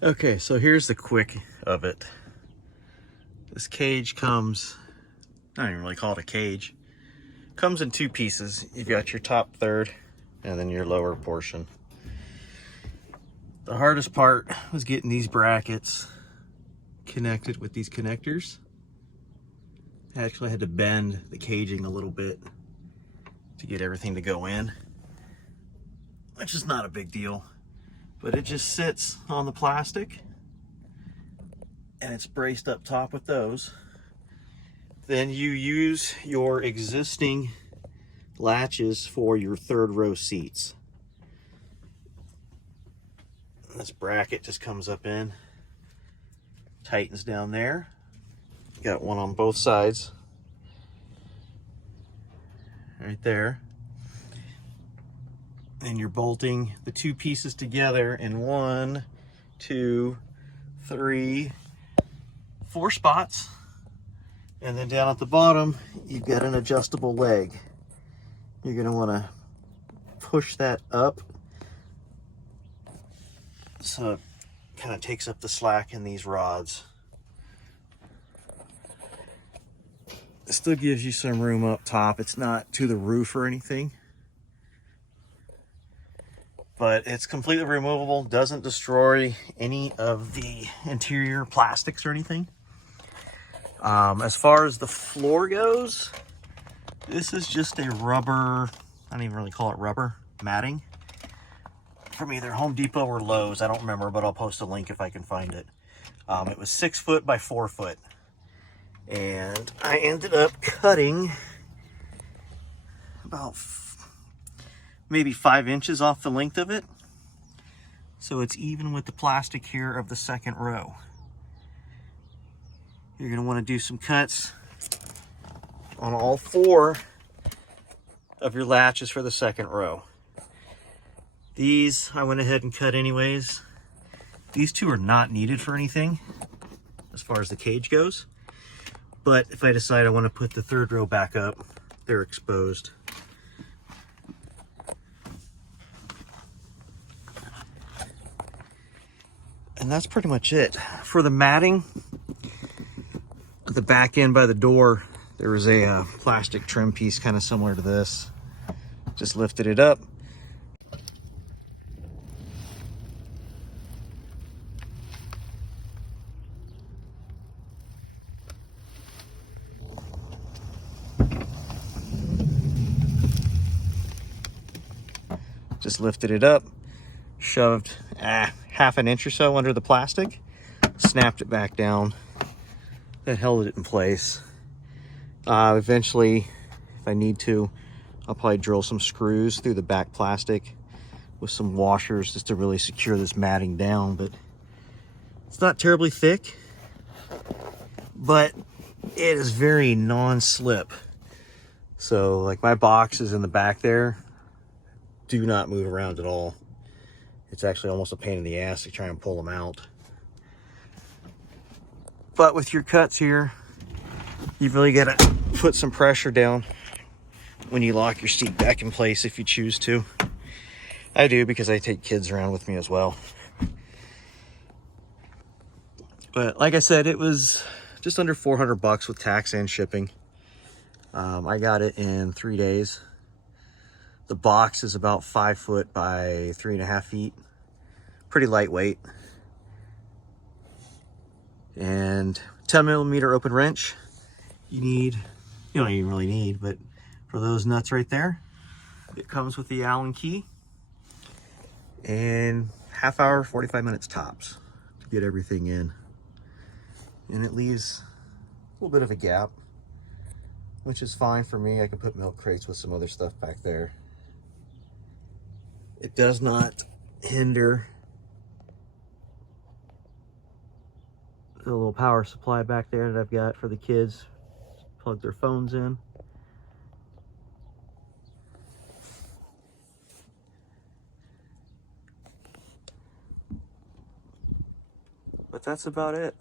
Okay, so here's the quick of it. This cage comes, I don't even really call it a cage. Comes in two pieces. You've got your top third and then your lower portion. The hardest part was getting these brackets connected with these connectors. I actually had to bend the caging a little bit to get everything to go in, which is not a big deal, but it just sits on the plastic and it's braced up top with those. Then you use your existing latches for your third row seats. This bracket just comes up in, tightens down there. Got one on both sides, right there. And you're bolting the two pieces together in 1, 2, 3, 4 spots. And then down at the bottom, you've got an adjustable leg. You're gonna wanna push that up so it kind of takes up the slack in these rods. It still gives you some room up top. It's not to the roof or anything, but it's completely removable, doesn't destroy any of the interior plastics or anything. As far as the floor goes, this is just a rubber, I don't even really call it rubber, matting from either Home Depot or Lowe's. I don't remember, but I'll post a link if I can find it. It was 6 foot by 4 foot. And I ended up cutting about maybe 5 inches off the length of it. So it's even with the plastic here of the second row. You're gonna wanna do some cuts on all 4 of your latches for the second row. These I went ahead and cut anyways. These 2 are not needed for anything as far as the cage goes. But if I decide I want to put the third row back up, they're exposed. And that's pretty much it. For the matting, at the back end by the door, there was a plastic trim piece kind of similar to this. Just lifted it up. Just lifted it up, shoved half an inch or so under the plastic, snapped it back down, that held it in place. Eventually, if I need to, I'll probably drill some screws through the back plastic with some washers just to really secure this matting down. But it's not terribly thick, but it is very non-slip. So like my boxes in the back there do not move around at all. It's actually almost a pain in the ass to try and pull them out. But with your cuts here, you've really got to put some pressure down when you lock your seat back in place if you choose to. I do because I take kids around with me as well. But like I said, it was just under $400 with tax and shipping. I got it in 3 days. The box is about 5 foot by 3.5 feet. Pretty lightweight. And 10mm open wrench. You don't even really need, but for those nuts right there, it comes with the Allen key. And half hour, 45 minutes tops to get everything in. And it leaves a little bit of a gap, which is fine for me. I can put milk crates with some other stuff back there. It does not hinder the little power supply back there that I've got for the kids. Plug their phones in. But that's about it.